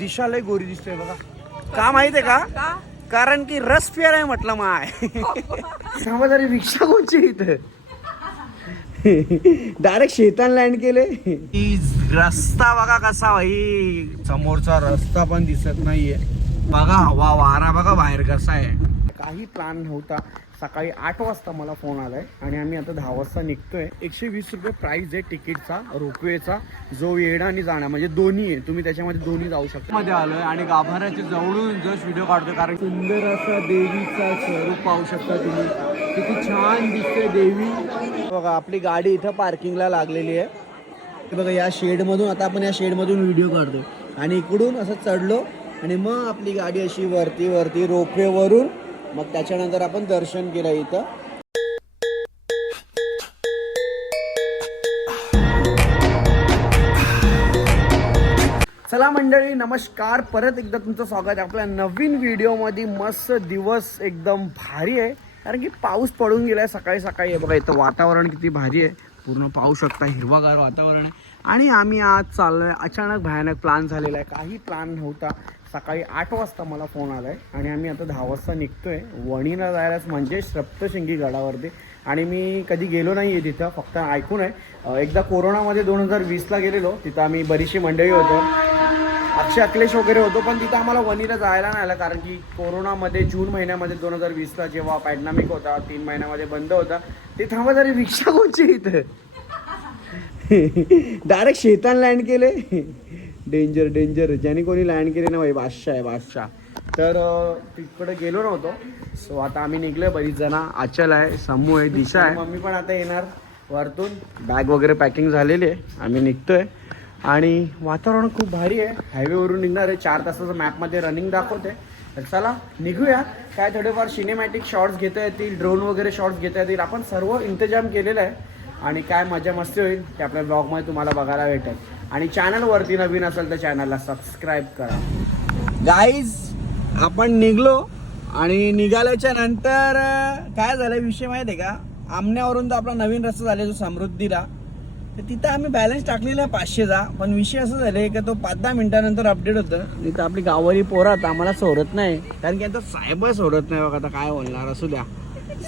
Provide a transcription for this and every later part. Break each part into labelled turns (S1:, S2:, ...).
S1: दिशा लय गोरी दिसतोय बघा. का माहितीये का? कारण की रस फेर आहे म्हटलं माय. तरी रिक्षा कोणची इथं? डायरेक्ट शेतान लँड केले रस्ता बघा कसा भाई समोरचा रस्ता पण दिसत नाहीये. बघा हवा वारा बघा बाहेर कसा आहे. काही प्लॅन नव्हता. सकाळी आठ वाजता मला फोन आलाय आणि आम्ही आता दहा वाजता निघतोय. एकशे वीस रुपये प्राइस आहे तिकीटचा रोपवेचा. जो येणं आणि जाणं म्हणजे दोन्ही आहे. तुम्ही त्याच्यामध्ये दोन्ही जाऊ शकता. मध्ये आलोय आणि गाभाऱ्याच्या जवळून जस्ट व्हिडिओ काढतोय कारण सुंदर असा देवीचा स्वरूप पाहू शकता तुम्ही. किती छान दिसते देवी. बघा आपली गाडी इथं पार्किंगला लागलेली आहे. बघा या शेडमधून आता आपण या शेडमधून व्हिडिओ काढतो आणि इकडून असं चढलो आणि मग आपली गाडी अशी वरती वरती रोपवेवरून मग त्याच्यानंतर आपण दर्शन केलं इथं. चला मंडळी नमस्कार. परत एकदा तुमचं स्वागत आहे आपल्या नवीन व्हिडिओमध्ये. मस्त दिवस एकदम भारी आहे. कारण की पाऊस पडून गेलाय सकाळी सकाळी. आहे बघा इथं वातावरण किती भारी आहे. पूर्ण पाहू शकता हिरवागार वातावरण आहे. आणि आम्ही आज चाललोय. अचानक भयानक प्लॅन झालेला आहे. काही प्लॅन नव्हता. सकाळी आठ वाजता मला फोन आला आहे आणि आम्ही आता दहा वाजता निघतोय. वणीला जायलाच म्हणजे सप्तशिंगी गडावरती. आणि मी कधी गेलो नाही आहे तिथं फक्त ऐकून आहे. एकदा कोरोनामध्ये दोन हजार वीसला गेलेलो. तिथं आम्ही बरीचशी मंडळी होतो. अक्षय अखिलेश वगैरे होतो पण तिथं आम्हाला वणीला जायला नाही आलं. कारण की कोरोनामध्ये जून महिन्यामध्ये दोन हजार वीसला जेव्हा पॅडनामिक होता तीन महिन्यामध्ये बंद होता ते थांबा तरी रिक्षा कोणची इथं? डायरेक्ट शेतान लँड केले डेंजर डेंजर. ज्याने कोणी लँड केले ना भाई बादशाह आहे बादशाह. तर तिकडे गेलो नव्हतो. सो आता आम्ही निघलोय बरीच जण. अचल आहे समूह आहे दिशा आहे. मम्मी पण आता येणार वरतून. बॅग वगैरे पॅकिंग झालेली आहे. आम्ही निघतोय. आणि वातावरण खूप भारी आहे. हायवेवरून निघणार आहे. चार तासाचं मॅपमध्ये रनिंग दाखवते तर चला निघूया. काय थोडेफार सिनेमॅटिक शॉर्ट्स घेता येतील ड्रोन वगैरे शॉर्ट्स घेता येतील. आपण सर्व इंतजाम केलेला आहे. आणि काय मजा मस्ती होईल ते आपल्या ब्लॉगमध्ये तुम्हाला बघायला भेटेल. आणि चॅनलवरती नवीन असेल तर चॅनलला सबस्क्राईब करा. गाईज आपण निघलो आणि निघाल्याच्या नंतर काय झालं विषय माहिती आहे का? आमण्यावरून तर आपला नवीन रस्ता झाला जो समृद्धीला. तर तिथं आम्ही बॅलन्स टाकलेला आहे पाचशेचा पण विषय असं झालं की तो पाच दहा मिनिटानंतर अपडेट होतं. तिथं आपली गावाली पोरं आता आम्हाला सोडत नाही. कारण की आता साहेबच सोडत नाही बघा आता काय बोलणार असू द्या.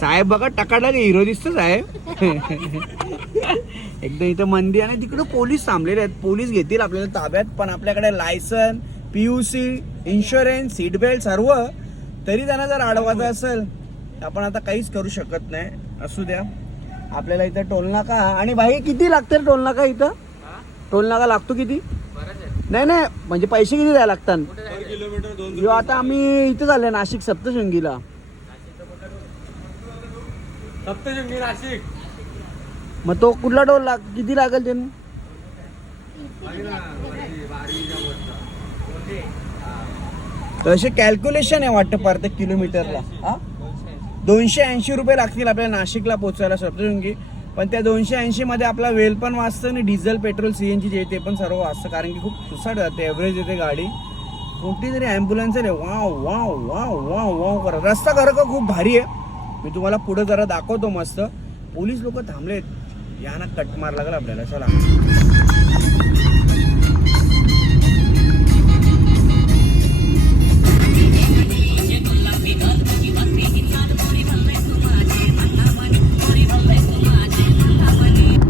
S1: साहेब बघा टकाटक हिरो दिसतो साहेब. एकदम इथं मंदिर आणि तिकडे पोलीस थांबलेले आहेत. पोलीस घेतील आपल्याला ताब्यात पण आपल्याकडे licence PUC insurance seat belt सर्व तरी त्यांना जर अडवायचं असेल आपण आता काहीच करू शकत नाही. असू द्या. आपल्याला इथं टोलनाका आणि भाई किती लागते टोलनाका इथं? टोलनाका लागतो किती? नाही नाही. म्हणजे पैसे किती द्यायला लागतात? आता आम्ही इथं झाले नाशिक सप्तशृंगीला.
S2: सप्तशृंगी नाशिक.
S1: मग तो कुठला टोल लाग किती लागेल त्यांनी? तसे कॅल्क्युलेशन आहे वाटतं प्रत्येक किलोमीटरला हा? दोनशे ऐंशी रुपये लागतील आपल्याला नाशिकला पोहोचायला सप्तशृंगी. पण त्या दोनशे ऐंशी मध्ये आपला वेल पण वाचतं आणि डिझेल पेट्रोल सीएनजी जे ते पण सर्व वाचतं. कारण की खूप सुसाट जाते एव्हरेज येते गाडी. कोणती तरी ॲम्ब्युलन्स आहे wow wow wow wow wow. रस्ता खरं का खूप भारी आहे. मी तुम्हाला पुढे जरा दाखवतो मस्त. पोलीस लोक थांबलेत. यांना कट मार लागला आपल्याला. चला.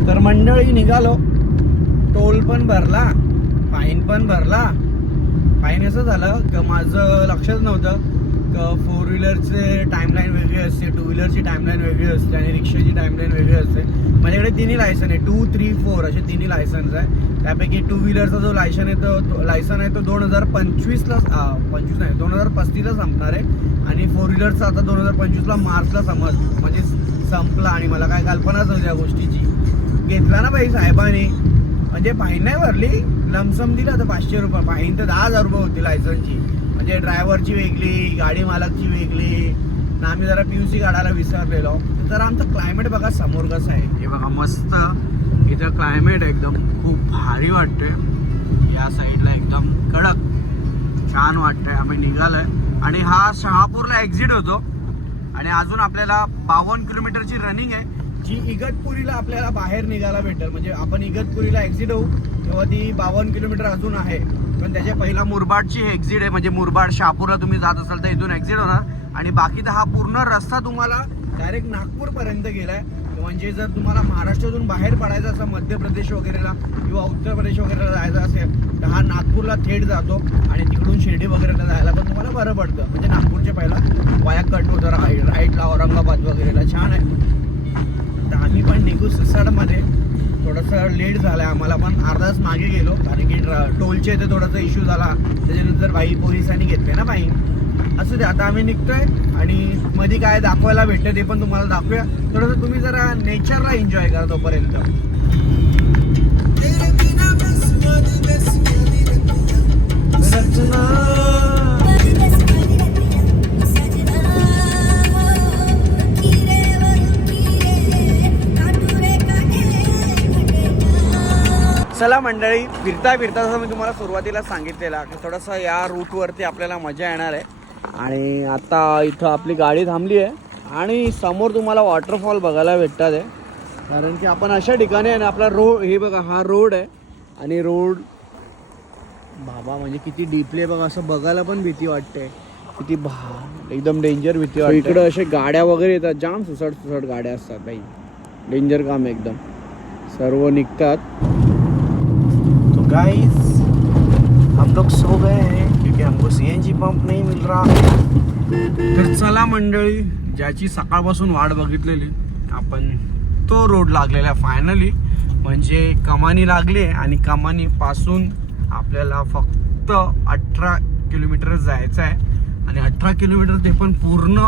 S1: तर मंडळी निघालो. टोल पण भरला. फाईन पण भरला. फाईन असं झालं. का माझं लक्षच नव्हतं. का फोर व्हीलरचे टाईमलाईन वेगळी असते टू व्हीलरची टाईमलाईन वेगळी असते आणि रिक्षाची टाईमलाईन वेगळी असते. माझ्याकडे तिन्ही लायसन आहे टू थ्री फोर असे तिन्ही लायसन्स आहे. त्यापैकी टू व्हीलरचा जो लायसन आहे तो लायसन आहे तो दोन हजार पंचवीसला पंचवीस नाही दोन हजार पस्तीसला संपणार आहे. आणि फोर व्हीलरचा आता दोन हजार पंचवीसला मार्चला समज म्हणजे संपला आणि मला काय कल्पनाच होती या गोष्टीची. घेतला ना बाई साहेबांनी? म्हणजे फाईन नाही भरली. लमसम दिला तर पाचशे रुपये फाईन तर दहा हजार रुपये होती लायसनची म्हणजे ड्रायव्हरची वेगळी गाडी मालकची वेगळी. ना आम्ही जरा पीयूसी काढायला विसरलेलो. तर आमचं क्लायमेट बघा समोर कसं आहे. हे बघा मस्त. इथं क्लायमेट एकदम खूप भारी वाटते या साईडला एकदम कडक. छान वाटतंय. आम्ही निघालोय. आणि हा शहापूरला एक्झिट होतो. आणि अजून आपल्याला बावन्न किलोमीटरची रनिंग आहे. जी इगतपुरीला आपल्याला बाहेर निघायला भेटेल. म्हणजे आपण इगतपुरीला एक्झिट होऊ तेव्हा ती बावन्न किलोमीटर अजून आहे. पण त्याच्या पहिला मुरबाडची एक्झिट आहे. म्हणजे मुरबाड शहापूरला तुम्ही जात असाल तर इथून एक्झिट होणार. आणि बाकीचा हा पूर्ण रस्ता तुम्हाला डायरेक्ट नागपूरपर्यंत गेलाय. म्हणजे जर तुम्हाला महाराष्ट्रातून बाहेर पडायचं असं मध्य प्रदेश वगैरेला किंवा उत्तर प्रदेश वगैरेला जायचं असेल तर हा नागपूरला थेट जातो. आणि तिकडून शिर्डी वगैरेला जायला पण तुम्हाला बरं पडतं. म्हणजे नागपूरच्या पहिला वाया कट होतं. राईट राईटला औरंगाबाद वगैरेला. छान आहे. तर आम्ही पण निघू सुसाडमध्ये. थोडंसं लेट झालं आहे आम्हाला पण अर्धाच मागे गेलो कारण की ड्र- टोलचे इथे थोडासा इश्यू झाला. त्याच्यानंतर बाई पोलिसांनी घेतले ना बाई. असू दे आता आम्ही निघतोय आणि मध्ये काय दाखवायला भेटतं ते पण तुम्हाला दाखवूया. थोडंसं तुम्ही जरा नेचरला एन्जॉय करा तोपर्यंत. चला मंडळी फिरता फिरता जसं मी तुम्हाला सुरुवातीला सांगितलेलं की थोडंसं या रूटवरती आपल्याला मजा येणार आहे. आणि आता इथं आपली गाडी थांबली आहे आणि समोर तुम्हाला वॉटरफॉल बघायला भेटतात आहे. कारण की आपण अशा ठिकाणी आहे ना आपला रोड हे बघा हा रोड आहे. आणि रोड बाबा म्हणजे किती डीपली आहे बघा असं बघायला पण भीती वाटते. किती भा एकदम डेंजर भीती वाटते. इकडं असे गाड्या वगैरे येतात जाम सुसट सुसट गाड्या असतात बाई. डेंजर काम आहे एकदम. सर्व निघतात. गाइस हम लोग सो गए हैं क्योंकि हमको सीएनजी पंप नहीं मिल रहा। तर चला मंडळी ज्याची सकाळपासून वाट बघितलेली आपण तो रोड लागलेला आहे फायनली म्हणजे कमानी लागली आहे आणि कमानी पासून आपल्याला फक्त अठरा किलोमीटर जायचं आहे. आणि अठरा किलोमीटर ते पण पूर्ण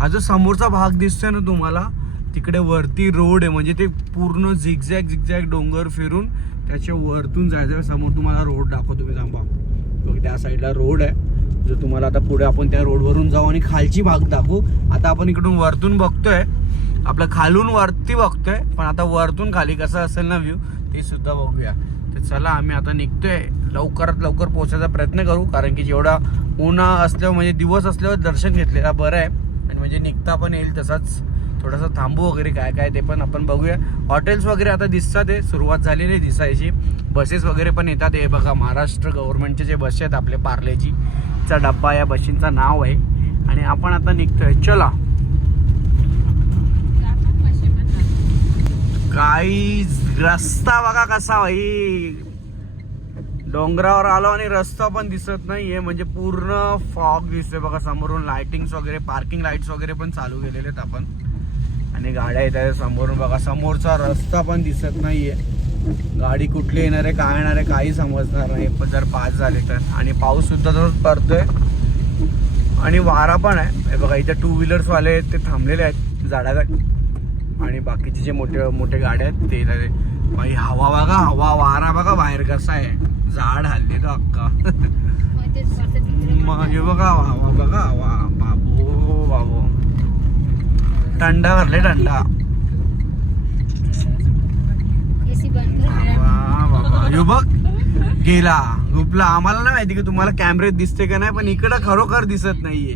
S1: हा जो समोरचा भाग दिसतोय ना तुम्हाला तिकडे वरती रोड आहे. म्हणजे ते पूर्ण झिगझॅग झिगझॅग डोंगर फिरून त्याच्या वरतून जायचं समोर तुम्हाला रोड दाखवतो मी थांबा. बघ त्या साईडला रोड आहे. जो तुम्हाला आता पुढे आपण त्या रोडवरून जाऊ आणि खालची भाग दाखवू. आता आपण इकडून वरतून बघतोय. आपलं खालून वरती बघतोय पण आता वरतून खाली कसं असेल ना व्ह्यू ते सुद्धा बघूया. तर चला आम्ही आता निघतोय. लवकरात लवकर पोहोचायचा प्रयत्न करू कारण की जेवढा उन्हा असल्यावर म्हणजे दिवस असल्यावर दर्शन घेतलेला बरं आहे. आणि म्हणजे निघता पण येईल तसाच. थोडंसं थांबू वगैरे काय काय ते पण आपण बघूया. हॉटेल्स वगैरे आता दिसतात आहे सुरुवात झालेली दिसायची. बसेस वगैरे पण येतात हे बघा महाराष्ट्र गव्हर्नमेंटचे जे बस आहेत आपले पार्लेजी चा डब्बा या बशींचं नाव आहे. आणि आपण आता निघतोय चला. काही रस्ता बघा कसा भाई डोंगरावर आलो आणि रस्ता पण दिसत नाहीये म्हणजे पूर्ण फॉग दिसतोय बघा समोरून लाइटिंग्स वगैरे पार्किंग लाईट्स वगैरे पण चालू केलेले आहेत आपण. आणि गाड्या येत आहेत समोरून बघा. समोरचा रस्ता पण दिसत नाहीये. गाडी कुठली येणार आहे काय येणार आहे काही समजणार नाही. पण जर पास झाले तर. आणि पाऊस सुद्धा तसंच पडतोय. आणि वारा पण आहे. बघा इथे टू व्हीलर्स वाले आहेत ते थांबलेले आहेत झाडात आणि बाकीचे जे मोठे मोठे गाड्या आहेत ते. बाई हवा बघा हवा वारा बघा बाहेर कसा आहे. झाड हल्ले तो अक्का मग हे बघा हवा बघा हवा बाबू बाबू थंडा भरले थंडा ह्यो बघ गेला. गुपला आम्हाला नाही माहिती की तुम्हाला कॅमेरेत दिसते का नाही पण इकडं खरोखर दिसत नाहीये.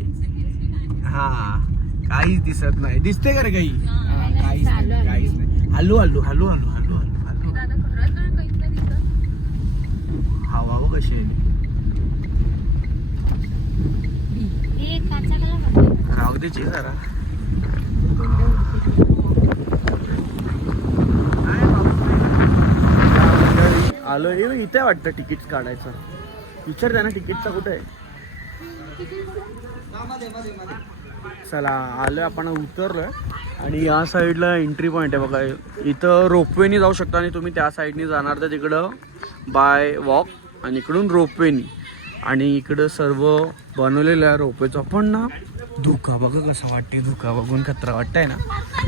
S1: हा काहीच दिसत नाही. दिसते का रे काही? हा, काहीच नाही काहीच नाही. हल्लू हल्लू हल्लू हल्लू हल्लू हल्लू हवा बघ कशी आहे. राहू दे जरा. आलो हे इथे वाटतं तिकीट काढायचं. विचार द्या ना तिकीटचा कुठे आहे? चला आलो आपण उतरलोय. आणि या साईडला एंट्री पॉईंट आहे बघा. इथं रोपवेनी जाऊ शकता आणि तुम्ही त्या साईडनी जाणार. तर तिकडं बाय वॉक आणि इकडून रोपवेनी. आणि इकडं सर्व बनवलेलं आहे रोपवेचं. पण ना धुका बघा कसं वाटते धुका बघून खतरा वाटतंय ना.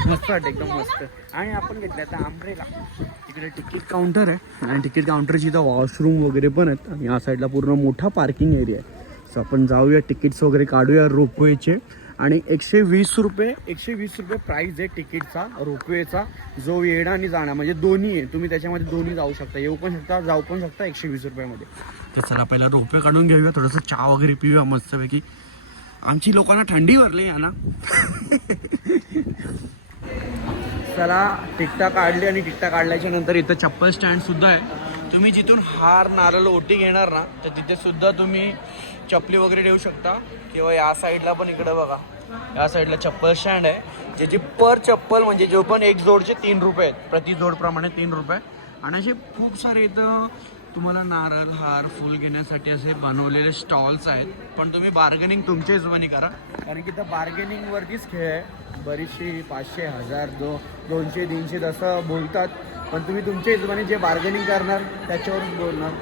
S1: मस्त वाटतं एकदम मस्त. आणि आपण घेतलं आता आंब्रेला. तिकडे तिकीट काउंटर आहे आणि तिकीट काउंटरची इथं वॉशरूम वगैरे पण आहेत. आणि या साईडला पूर्ण मोठा पार्किंग एरिया आहे. सो आपण जाऊया तिकीट्स वगैरे काढूया रोपवेचे आणि एकशे वीस रुपये एकशे वीस रुपये प्राईज आहे तिकीटचा रोपवेचा जो येणं आणि जाणं म्हणजे दोन्ही आहे. तुम्ही त्याच्यामध्ये दोन्ही जाऊ शकता. येऊ पण शकता जाऊ पण शकता एकशे वीस रुपयामध्ये. तर चला पहिला रोपवे काढून घेऊया. थोडंसं चहा वगैरे पिऊया मस्तपैकी. आमची लोकांना थंडी भरली या ना. चला टिकटा काढली आणि टिकटा काढल्याच्या नंतर इथं चप्पल स्टँड सुद्धा आहे. तुम्ही जिथून हार नारळ ओटी घेणार ना तर तिथे सुद्धा तुम्ही चपली वगैरे देऊ शकता. किंवा या साईडला पण इकडे बघा. या साईडला चप्पल स्टँड आहे. ज्याची पर चप्पल म्हणजे जो पण एक जोडचे तीन रुपये आहेत. प्रति जोडप्रमाणे तीन रुपये. आणि असे खूप सारे इथं तुम्हाला नारळ हार फुल घेण्यासाठी असे बनवलेले स्टॉल्स आहेत. पण तुम्ही बार्गेनिंग तुमच्या हिशोबाने करा. कारण की तर बार्गेनिंगवरतीच खेळ आहे. बरीचशी पाचशे हजार दो दोनशे तीनशे तसं बोलतात पण तुम्ही तुमच्या हिशोबाने जे बार्गेनिंग करणार त्याच्यावरच बोलणार.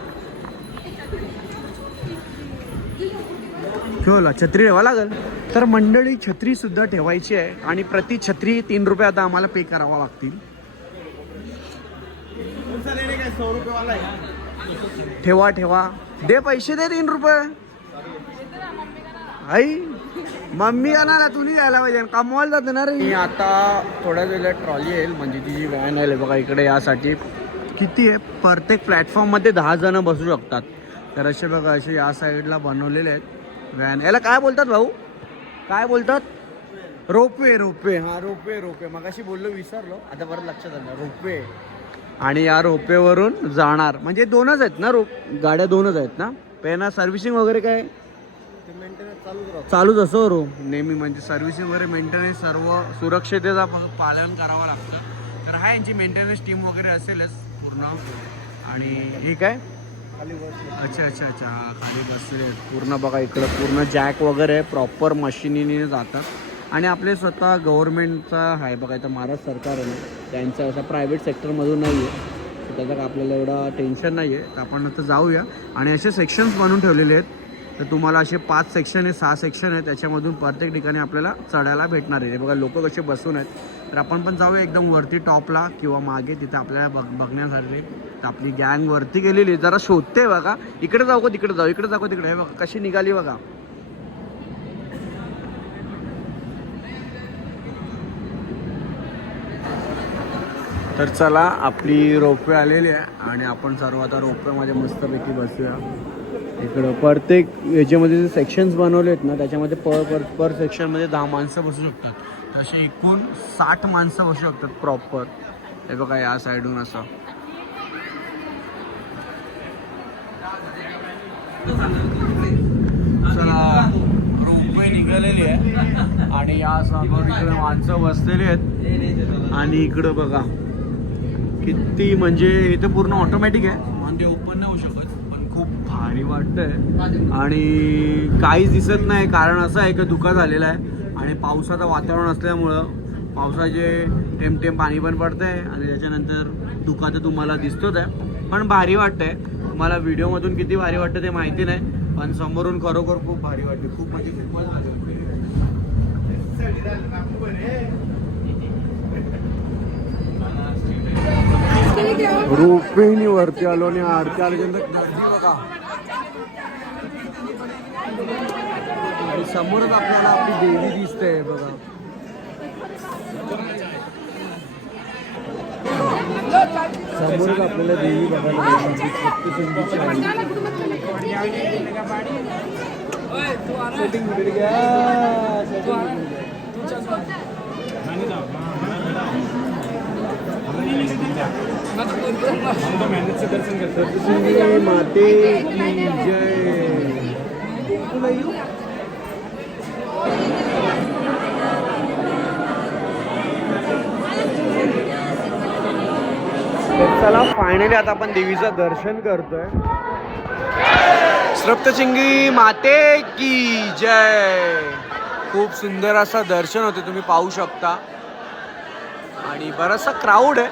S1: ठेवला छत्री ठेवा लागेल. तर मंडळी छत्री सुद्धा ठेवायची आहे. आणि प्रति छत्री तीन रुपये आता आम्हाला पे करावा लागतील. ठेवा ठेवा. दे पैसे दे तीन रुपये. आई मम्मी येणार तुम्ही यायला पाहिजे. कमवायला जाते ना रे. मी आता थोड्या वेळेला ट्रॉली येईल. म्हणजे ती जी व्हॅन आहे बघा इकडे यासाठी. किती आहे? प्रत्येक प्लॅटफॉर्ममध्ये दहा जणं बसू शकतात. तर असे बघा असे या साईडला बनवलेले आहेत. व्हॅन याला काय बोलतात भाऊ? काय बोलतात? Ropeway ropeway. हां रोपवे रोपवे. मग अशी बोललो विसरलो. आता परत लक्षात आलं. रोपवे. आणि या रोपवेवरून जाणार. म्हणजे दोनच आहेत ना रोप? गाड्या दोनच आहेत ना? पेना सर्व्हिसिंग वगैरे काय? चालूच असो रो नेहमी म्हणजे सर्व्हिसिंग वगैरे मेंटेनन्स सर्व सुरक्षतेचा पालन करावं लागतं. तर हा यांची मेंटेनन्स टीम वगैरे असेलच पूर्ण. आणि हे काय? अच्छा अच्छा अच्छा. हा खाली बसले. पूर्ण बघा इकडं पूर्ण जॅक वगैरे प्रॉपर मशिनीने जातात. आणि आपले स्वतः गव्हर्नमेंटचा आहे. बघा इथं महाराष्ट्र सरकार आहे त्यांचा असा प्रायव्हेट सेक्टरमधून नाही आहे त्याचा आपल्याला एवढं टेन्शन नाही आहे तर आपण आता जाऊया. आणि असे सेक्शन्स बनवून ठेवलेले आहेत. तर तुम्हाला असे पाच सेक्शन आहे सहा सेक्शन आहे त्याच्यामधून प्रत्येक ठिकाणी आपल्याला चढायला भेटणार आहे. बघा लोक कसे बसून आहेत. तर आपण पण जाऊया एकदम वरती टॉपला किंवा मागे तिथे आपल्याला बघ बघण्यासाठी तर आपली गँग वरती गेलेली जरा शोधते बघा. इकडे जाऊ का तिकडे जाऊ? इकडे जाऊ का तिकडे? हे बघा कशी निघाली बघा. तर चला आपली रोपवे आलेली आहे आणि आपण सर्व आता रोपवेमध्ये मस्तपैकी बसूया. इकडं प्रत्येक याच्यामध्ये जे सेक्शन्स बनवले आहेत ना त्याच्यामध्ये पर पर पर सेक्शनमध्ये दहा माणसं बसू शकतात. तसे एकूण साठ माणसं बसू शकतात प्रॉपर हे बघा या साईडून असं. चला रोपवे निघालेली आहे. आणि या समोर इकडे माणसं बसलेली आहेत. आणि इकडं बघा. किती म्हणजे इथे पूर्ण ऑटोमॅटिक आहे. म्हणजे ओपन नाही होऊ शकत पण खूप भारी वाटतंय. आणि काहीच दिसत नाही कारण असं आहे की धुका झालेला आहे. आणि पावसाचं वातावरण असल्यामुळं पावसाचे टेम टेम पाणी पण पडतंय आणि त्याच्यानंतर धुका तर तुम्हाला दिसतोच आहे. पण भारी वाटतंय. तुम्हाला व्हिडिओमधून किती भारी वाटतं ते माहिती नाही पण समोरून खरोखर खूप भारी वाटते खूप म्हणजे खूपच भारी वाटते. रोपेनी वरती आलो आणि आरती आल्यानंतर गर्दी बघा. समोरच आपल्याला आपली देवी दिसते बघा. समोरच आपल्याला देवी बघायला. माते की जय चला फायनली आता आपण देवीचं दर्शन करतोय. सप्तशृंगी माते की जय. खूप सुंदर असं दर्शन होते तुम्ही पाहू शकता. आणि बराचसा क्राऊड आहे.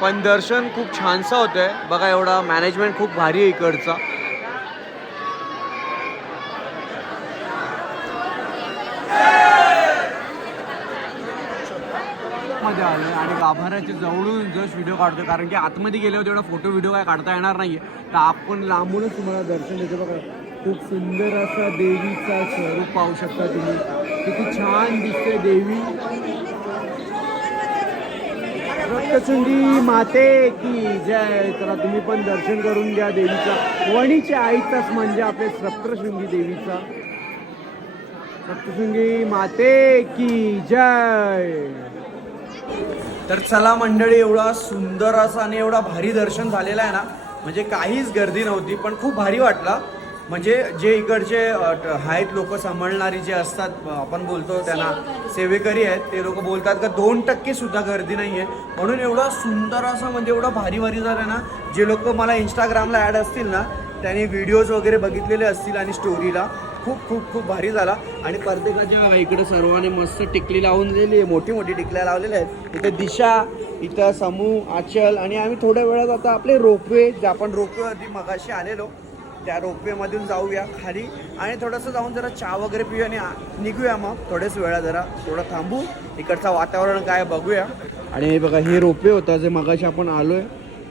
S1: पण दर्शन खूप छानसं होतंय. बघा एवढा मॅनेजमेंट खूप भारी आहे इकडचा. मजा आली आणि गाभाऱ्याच्या जवळून जस्ट व्हिडिओ काढतो कारण की आतमध्ये गेल्यावर तेवढा फोटो व्हिडिओ काय काढता येणार नाहीये. तर आपण लांबूनच तुम्हाला दर्शन देतो. बघा खूप सुंदर असा देवीचा स्वरूप पाहू शकता तुम्ही. किती छान दिसते देवी. रक्तचुंडी माते की जय. तर तुम्ही पण दर्शन करून घ्या देवीचा. वणीच्या आईचाच म्हणजे आपले सप्तशृंगी देवीचा. सप्तशृंगी माते की जय. तर चला मंडळी एवढा सुंदर असा आणि एवढा भारी दर्शन झालेला आहे ना म्हणजे काहीच गर्दी नव्हती पण खूप भारी वाटला. म्हणजे जे इकडचे आहेत लोक सांभाळणारी जे असतात आपण बोलतो त्यांना सेवेकरी आहेत ते लोक बोलतात का दोन टक्के सुद्धा गर्दी नाही आहे. म्हणून एवढं सुंदर असं म्हणजे एवढं भारी भारी झालं ना जे लोक मला इंस्टाग्रामला ॲड असतील ना त्यांनी व्हिडिओज वगैरे बघितलेले असतील आणि स्टोरीला खूप खूप खूप भारी झाला. आणि प्रत्येकाच्या इकडे सर्वांनी मस्त टिकली लावून दिली आहे मोठी मोठी टिकल्या लावलेल्या आहेत. इथे दिशा इथं समूह आचल आणि आम्ही थोड्या वेळात आता आपले रोपवे जे आपण रोपवेवरती मगाशी आलेलो त्या रोपवेमधून जाऊया खाली. आणि थोडंसं जाऊन जरा चहा वगैरे पिऊया आणि निघूया मग. थोडेच वेळा जरा थोडं थांबू. इकडचं वातावरण काय बघूया. आणि हे बघा हे रोपवे होतं जे मगाशी आपण आलोय.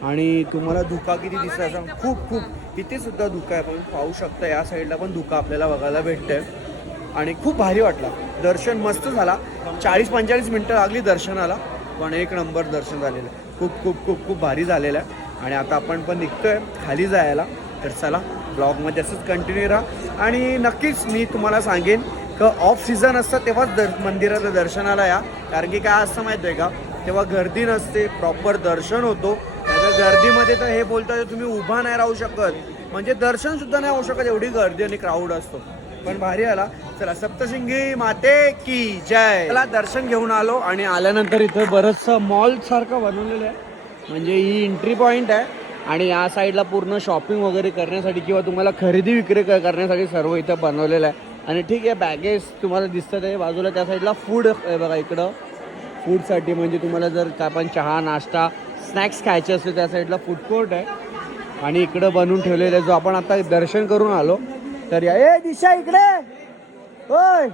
S1: आणि तुम्हाला धुका किती दिसायचा खूप खूप. इथे सुद्धा धुका आहे. पण पाहू शकता या साईडला पण धुका आपल्याला बघायला भेटतंय. आणि खूप भारी वाटला. दर्शन मस्त झाला. चाळीस पंचेचाळीस मिनटं लागली दर्शनाला. पण एक नंबर दर्शन झालेलं. आहे खूप खूप खूप खूप भारी झालेलं आहे. आणि आता आपण पण निघतोय खाली जायला. तर चला ब्लॉगमध्ये असंच कंटिन्यू राहा. आणि नक्कीच मी तुम्हाला सांगेन का ऑफ सीझन असतं तेव्हाच दर मंदिराचं दर्शनाला या. कारण की काय असतं माहीत आहे का? तेव्हा गर्दी नसते प्रॉपर दर्शन होतो. त्याच्या गर्दीमध्ये तर हे बोलतात तुम्ही उभा नाही राहू शकत. म्हणजे दर्शनसुद्धा नाही होऊ शकत एवढी गर्दी आणि क्राऊड असतो. पण भारी आला. चला सप्तशृंगी माते की जय. मला दर्शन घेऊन आलो आणि आल्यानंतर इथं बरंचसं मॉल सारखं बनवलेलं आहे. म्हणजे ही एंट्री पॉईंट आहे. आणि या साईडला पूर्ण शॉपिंग वगैरे करण्यासाठी किंवा तुम्हाला खरेदी विक्री क- करण्यासाठी सर्व इथं बनवलेलं आहे. आणि ठीक आहे बॅगेज तुम्हाला दिसतात आहे. बाजूला त्या साईडला फूड आहे बघा इकडं. फूडसाठी म्हणजे तुम्हाला जर आपण पण चहा नाश्ता स्नॅक्स खायचे असते त्या साईडला फूड कोर्ट आहे. आणि इकडं बनवून ठेवलेलं आहे. जो आपण आता दर्शन करून आलो तर या ए दिशा इकडे! होय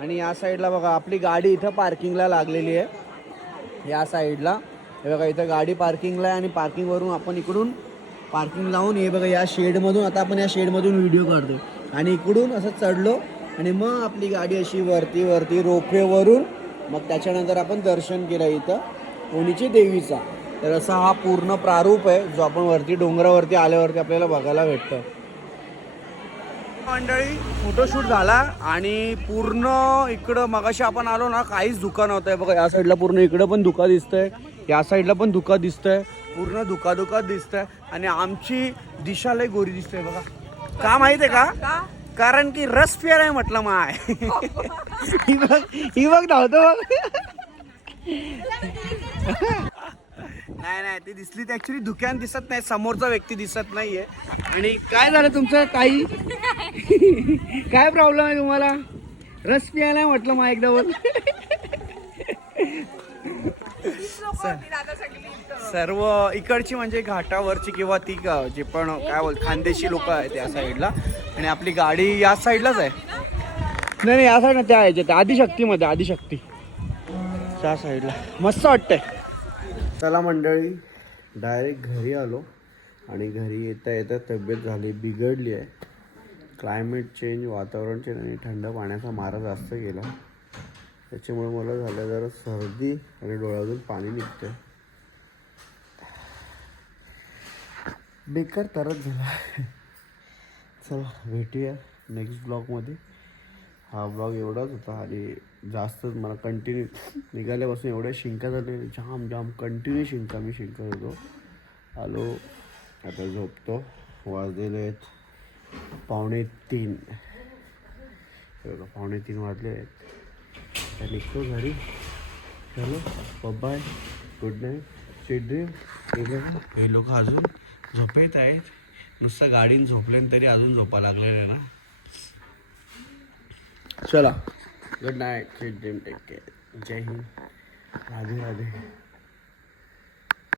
S1: आणि या साईडला बघा आपली गाडी इथं पार्किंगला लागलेली आहे. या साईडला. हे बघा इथं गाडी पार्किंगला आहे आणि पार्किंगवरून आपण इकडून पार्किंग लावून हे बघा या शेडमधून आता आपण या शेडमधून व्हिडिओ काढतो आणि इकडून असं चढलो आणि मग आपली गाडी अशी वरती वरती रोपवेवरून मग त्याच्यानंतर आपण दर्शन केलं इथं. कोणीची देवीचा. तर असा हा पूर्ण प्रारूप आहे जो आपण वरती डोंगरावरती आल्यावरती आपल्याला बघायला भेटतं. मंडळी फोटोशूट झाला आणि पूर्ण इकडं मगाशी आपण आलो ना काहीच दुकान होतंय बघा या साईडला पूर्ण इकडं पण दुकान दिसतंय. या साईडला पण दुका दिसतंय. पूर्ण दुका दिसतंय. आणि आमची दिशा लय गोरी दिसते बघा. का माहिती आहे का? कारण की रस पियार आहे म्हटलं माय. ही बघ ही बघ धावतो बघ. नाही नाही ती दिसली ती ऍक्च्युली धुक्यान दिसत नाही समोरचा व्यक्ती दिसत नाहीये. आणि काय झालं तुमचं काही? काय प्रॉब्लेम आहे तुम्हाला? रस प्यायला म्हटलं मा एकदा बोल सर्व इकडची म्हणजे घाटावरची किंवा ती जे पण काय बोल खानदेशी लोक आहेत या साईडला. आणि आपली गाडी या साईडलाच आहे. नाही नाही या साईडला त्या याच्यात आदिशक्तीमध्ये आदिशक्ती. त्या साईडला. मस्त वाटतंय. चला मंडळी डायरेक्ट घरी आलो. आणि घरी येता येता तब्येत झाली बिघडली आहे. क्लायमेट चेंज वातावरण चेंज आणि थंड पाण्याचा मारा जास्त गेला त्याच्यामुळे मला झालं जरा सर्दी आणि डोळ्यातून पाणी निघतं बेकार तरच झाला. चला भेटूया नेक्स्ट ब्लॉगमध्ये हा ब्लॉग एवढाच होता आणि जास्त मला कंटिन्यू निघाल्यापासून एवढ्या शिंका झाले जाम जाम कंटिन्यू शिंका मी शिंकत होतो. आलो आता झोपतो. वाजलेले आहेत पावणे तीन. पावणे तीन वाजले आहेत. आता निघतो घरी चलो bye good night sweet dream हे लोक अजून झोपेत आहेत. नुसतं गाडीन झोपले तरी अजून झोपा लागलेले ना. चला. Good night sweet dream take care जय हिंद. राधे राधे.